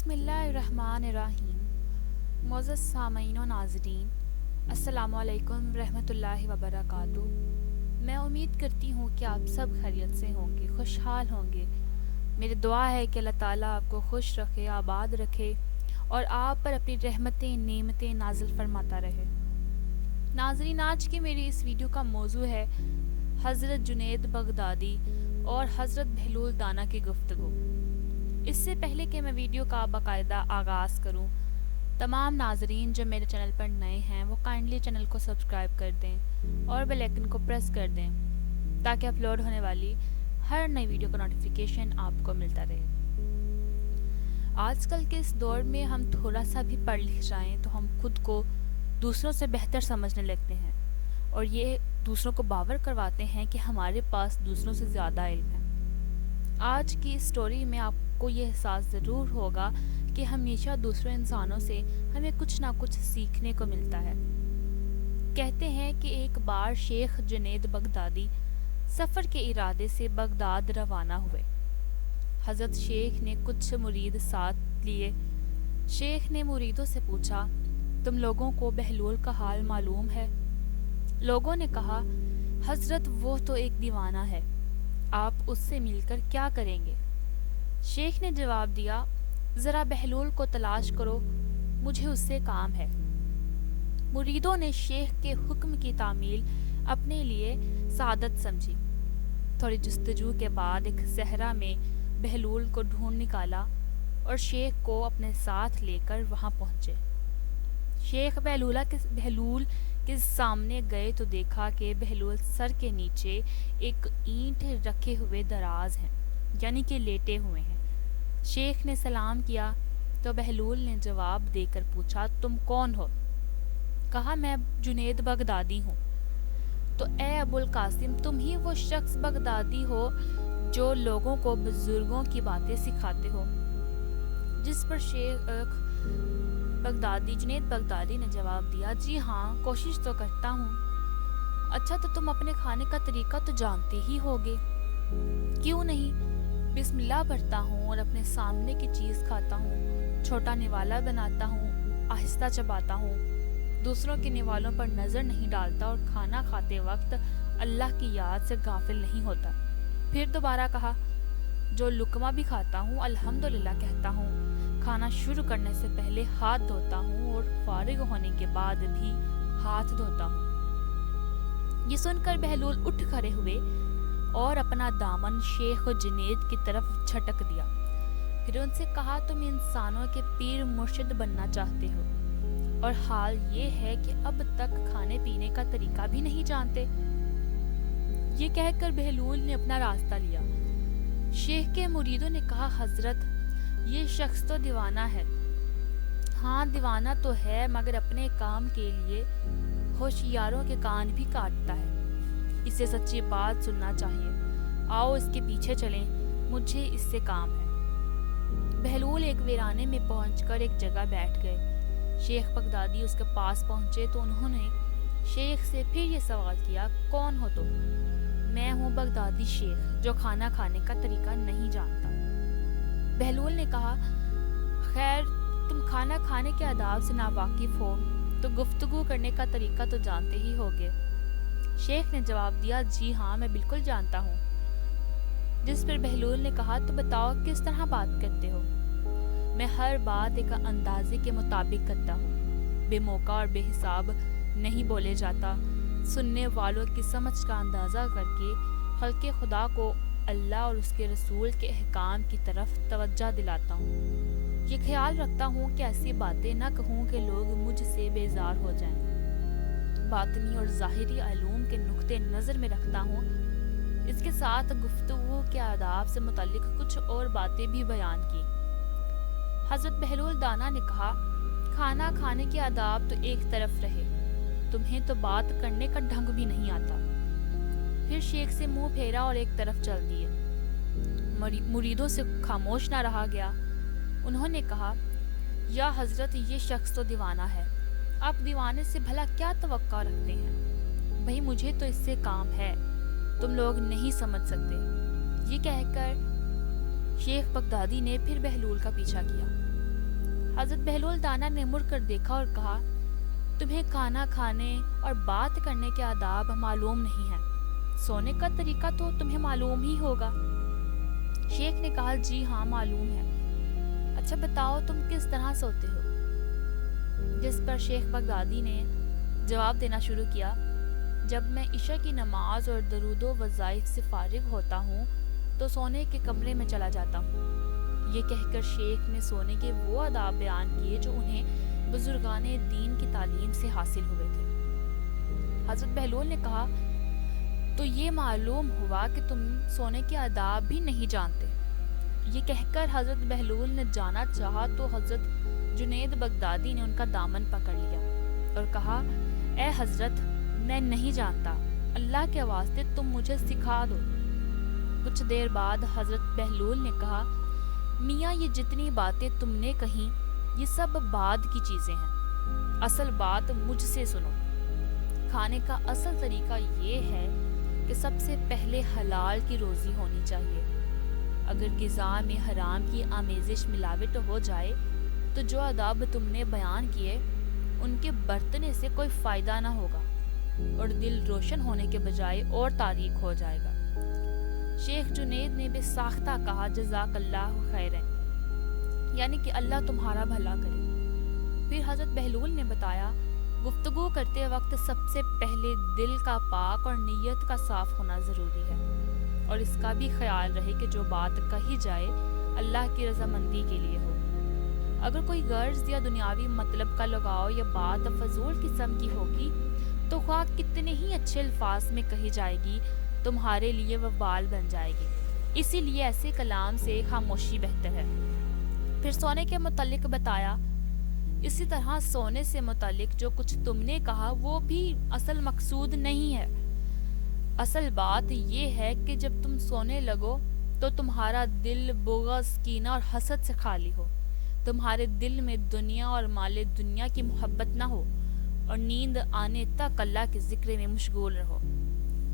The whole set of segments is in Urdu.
بسم اللہ الرحمن الرحیم۔ معزز سامعین و ناظرین، السلام علیکم ورحمۃ اللہ وبرکاتہ۔ میں امید کرتی ہوں کہ آپ سب خیریت سے ہوں گے، خوشحال ہوں گے۔ میری دعا ہے کہ اللہ تعالیٰ آپ کو خوش رکھے، آباد رکھے اور آپ پر اپنی رحمتیں نعمتیں نازل فرماتا رہے۔ ناظرین، آج کی میری اس ویڈیو کا موضوع ہے حضرت جنید بغدادی اور حضرت بہلول دانا کی گفتگو۔ اس سے پہلے کہ میں ویڈیو کا باقاعدہ آغاز کروں، تمام ناظرین جو میرے چینل پر نئے ہیں وہ کائنڈلی چینل کو سبسکرائب کر دیں اور بیل آئیکن کو پریس کر دیں تاکہ اپلوڈ ہونے والی ہر نئی ویڈیو کا نوٹیفیکیشن آپ کو ملتا رہے۔ آج کل کے اس دور میں ہم تھوڑا سا بھی پڑھ لکھ جائیں تو ہم خود کو دوسروں سے بہتر سمجھنے لگتے ہیں اور یہ دوسروں کو باور کرواتے ہیں کہ ہمارے پاس دوسروں سے زیادہ علم ہے۔ آج کی اس سٹوری میں آپ کو یہ احساس ضرور ہوگا کہ ہمیشہ دوسرے انسانوں سے ہمیں کچھ نہ کچھ سیکھنے کو ملتا ہے۔ کہتے ہیں کہ ایک بار شیخ جنید بغدادی سفر کے ارادے سے بغداد روانہ ہوئے۔ حضرت شیخ نے کچھ مرید ساتھ لیے۔ شیخ نے مریدوں سے پوچھا، تم لوگوں کو بہلول کا حال معلوم ہے؟ لوگوں نے کہا، حضرت وہ تو ایک دیوانہ ہے، آپ اس سے مل کر کیا کریں گے؟ شیخ نے جواب دیا، ذرا بہلول کو تلاش کرو، مجھے اس سے کام ہے۔ مریدوں نے شیخ کے حکم کی تعمیل اپنے لیے سعادت سمجھی۔ تھوڑی جستجو کے بعد ایک صحرا میں بہلول کو ڈھونڈ نکالا اور شیخ کو اپنے ساتھ لے کر وہاں پہنچے۔ شیخ بہلول کے سامنے گئے تو دیکھا کہ بہلول سر کے نیچے ایک اینٹ رکھے ہوئے دراز ہیں، یعنی کہ لیٹے ہوئے ہیں۔ شیخ نے سلام کیا تو بہلول نے جواب دے کر پوچھا، تم کون ہو؟ کہا، میں جنید بغدادی ہوں۔ تو اے ابو القاسم، تم ہی وہ شخص بغدادی ہو جو لوگوں کو بزرگوں کی باتیں سکھاتے ہو؟ جس پر شیخ جنید بغدادی نے جواب دیا، جی ہاں، کوشش تو کرتا ہوں۔ اچھا، تو تم اپنے کھانے کا طریقہ تو جانتے ہی ہوگے؟ کیوں نہیں، بسم اللہ پڑھتا ہوں اور اپنے سامنے کی چیز کھاتا ہوں، چھوٹا نوالا بناتا ہوں، آہستہ چباتا ہوں، دوسروں کے نوالوں پر نظر نہیں ڈالتا اور کھانا کھاتے وقت اللہ کی یاد سے غافل نہیں ہوتا۔ پھر دوبارہ کہا، جو لقمہ بھی کھاتا ہوں الحمدللہ کہتا ہوں، کھانا شروع کرنے سے پہلے ہاتھ دھوتا ہوں اور فارغ ہونے کے بعد بھی ہاتھ دھوتا ہوں۔ یہ سن کر بہلول اٹھ کھڑے ہوئے اور اپنا دامن شیخ جنید کی طرف جھٹک دیا۔ پھر ان سے کہا، تم انسانوں کے پیر مرشد بننا چاہتے ہو اور حال یہ ہے کہ اب تک کھانے پینے کا طریقہ بھی نہیں جانتے۔ یہ کہہ کر بہلول نے اپنا راستہ لیا۔ شیخ کے مریدوں نے کہا، حضرت یہ شخص تو دیوانہ ہے۔ ہاں، دیوانہ تو ہے، مگر اپنے کام کے لیے ہوشیاروں کے کان بھی کاٹتا ہے۔ اسے سچی بات سننا چاہیے، آؤ اس کے پیچھے چلیں، مجھے اس سے کام ہے۔ بہلول ایک ویرانے میں پہنچ کر ایک جگہ بیٹھ گئے۔ شیخ بغدادی اس کے پاس پہنچے تو انہوں نے شیخ سے پھر یہ سوال کیا، کون ہو تم؟ میں ہوں بغدادی شیخ جو کھانا کھانے کا طریقہ نہیں جانتا۔ بہلول نے کہا، خیر، تم کھانا کھانے کے آداب سے ناواقف ہو تو گفتگو کرنے کا طریقہ تو جانتے ہی ہوگے۔ شیخ نے جواب دیا، جی ہاں، میں بالکل جانتا ہوں۔ جس پر بہلول نے کہا، تو بتاؤ کس طرح بات کرتے ہو؟ میں ہر بات ایک اندازے کے مطابق کرتا ہوں، بے موقع اور بے حساب نہیں بولے جاتا، سننے والوں کی سمجھ کا اندازہ کر کے خلق خدا کو اللہ اور اس کے رسول کے احکام کی طرف توجہ دلاتا ہوں۔ یہ خیال رکھتا ہوں کہ ایسی باتیں نہ کہوں کہ لوگ مجھ سے بیزار ہو جائیں۔ باطنی اور ظاہری علوم کے نقطہ نظر میں رکھتا ہوں۔ اس کے ساتھ گفتگو کے آداب سے متعلق کچھ اور باتیں بھی بیان کی۔ حضرت بہلول دانا نے کہا، کھانا کھانے کے آداب تو ایک طرف رہے، تمہیں تو بات کرنے کا ڈھنگ بھی نہیں آتا۔ پھر شیخ سے منہ پھیرا اور ایک طرف چل دیے۔ مریدوں سے خاموش نہ رہا گیا۔ انہوں نے کہا، یا حضرت یہ شخص تو دیوانہ ہے، آپ دیوانے سے بھلا کیا توقع رکھتے ہیں؟ بھئی مجھے تو اس سے کام ہے، تم لوگ نہیں سمجھ سکتے۔ یہ کہہ کر شیخ بغدادی نے پھر بہلول کا پیچھا کیا۔ حضرت بہلول دانا نے مڑ کر دیکھا اور کہا تمہیں کھانا کھانے اور بات کرنے کے آداب معلوم نہیں ہیں، سونے کا طریقہ تو تمہیں معلوم ہی ہوگا۔ شیخ نے کہا جی ہاں معلوم ہے۔ اچھا بتاؤ تم کس طرح سوتے ہو؟ جس پر شیخ بغدادی نے جواب دینا شروع کیا، جب میں عشاء کی نماز اور درود و وظائف سے فارغ ہوتا ہوں تو سونے کے کمرے میں چلا جاتا ہوں۔ یہ کہہ کر شیخ نے سونے کے وہ آداب بیان کیے جو انہیں بزرگان دین کی تعلیم سے حاصل ہوئے تھے۔ حضرت بہلول نے کہا تو یہ معلوم ہوا کہ تم سونے کے آداب بھی نہیں جانتے۔ یہ کہہ کر حضرت بہلول نے جانا چاہا تو حضرت جنید بغدادی نے ان کا دامن پکڑ لیا اور کہا اے حضرت میں نہیں جانتا، اللہ کے واسطے تم مجھے سکھا دو۔ کچھ دیر بعد حضرت بہلول نے کہا میاں یہ جتنی باتیں تم نے کہیں یہ سب بعد کی چیزیں ہیں، اصل بات مجھ سے سنو۔ کھانے کا اصل طریقہ یہ ہے کہ سب سے پہلے حلال کی روزی ہونی چاہیے۔ اگر غذا میں حرام کی آمیزش ملاوٹ ہو جائے تو جو آداب تم نے بیان کیے ان کے برتنے سے کوئی فائدہ نہ ہوگا اور دل روشن ہونے کے بجائے اور تاریک ہو جائے گا۔ شیخ جنید نے بے ساختہ کہا جزاک اللہ خیرن، یعنی کہ اللہ تمہارا بھلا کرے۔ پھر حضرت بہلول نے بتایا گفتگو کرتے وقت سب سے پہلے دل کا پاک اور نیت کا صاف ہونا ضروری ہے، اور اس کا بھی خیال رہے کہ جو بات کہی جائے اللہ کی رضامندی کے لیے ہو۔ اگر کوئی غرض یا دنیاوی مطلب کا لگاؤ یا بات فضول قسم کی ہوگی تو خواہ کتنے ہی اچھے الفاظ میں کہی جائے گی تمہارے لیے وبال بن جائے گی۔ اسی لیے ایسے کلام سے خاموشی بہتر ہے۔ پھر سونے کے متعلق بتایا، اسی طرح سونے سے متعلق جو کچھ تم نے کہا وہ بھی اصل مقصود نہیں ہے۔ اصل بات یہ ہے کہ جب تم سونے لگو تو تمہارا دل بغض، کینہ اور حسد سے خالی ہو، تمہارے دل میں دنیا اور مال دنیا کی محبت نہ ہو، اور نیند آنے تک اللہ کے ذکر میں مشغول رہو۔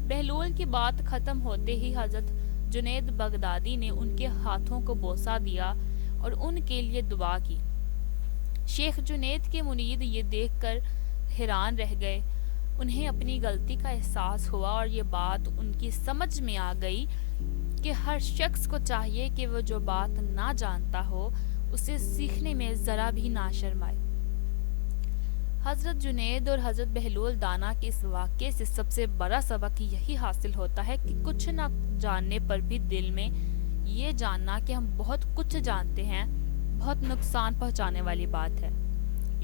بہلول کی بات ختم ہوتے ہی حضرت جنید بغدادی نے ان کے ہاتھوں کو بوسہ دیا اور ان کے لیے دعا کی۔ شیخ جنید کے مرید یہ دیکھ کر حیران رہ گئے۔ انہیں اپنی غلطی کا احساس ہوا اور یہ بات ان کی سمجھ میں آ گئی کہ ہر شخص کو چاہیے کہ وہ جو بات نہ جانتا ہو اسے سیکھنے میں ذرا بھی نہ شرمائے۔ حضرت جنید اور حضرت بہلول دانا کے اس واقعے سے سب سے بڑا سبق یہی حاصل ہوتا ہے کہ کچھ نہ جاننے پر بھی دل میں یہ جاننا کہ ہم بہت کچھ جانتے ہیں بہت نقصان پہنچانے والی بات ہے۔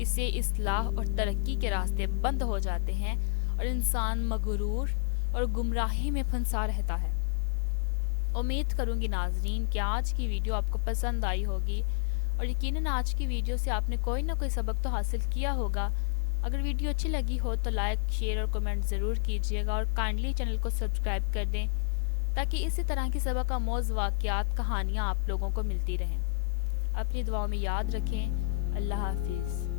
اس سے اصلاح اور ترقی کے راستے بند ہو جاتے ہیں اور انسان مغرور اور گمراہی میں پھنسا رہتا ہے۔ امید کروں گی ناظرین کہ آج کی ویڈیو آپ کو پسند آئی ہوگی، اور یقیناً آج کی ویڈیو سے آپ نے کوئی نہ کوئی سبق تو حاصل کیا ہوگا۔ اگر ویڈیو اچھی لگی ہو تو لائک، شیئر اور کمنٹ ضرور کیجیے گا، اور کائنڈلی چینل کو سبسکرائب کر دیں تاکہ اسی طرح کی سبق آموز واقعات، کہانیاں آپ لوگوں کو ملتی رہیں۔ اپنی دعاؤں میں یاد رکھیں۔ اللہ حافظ۔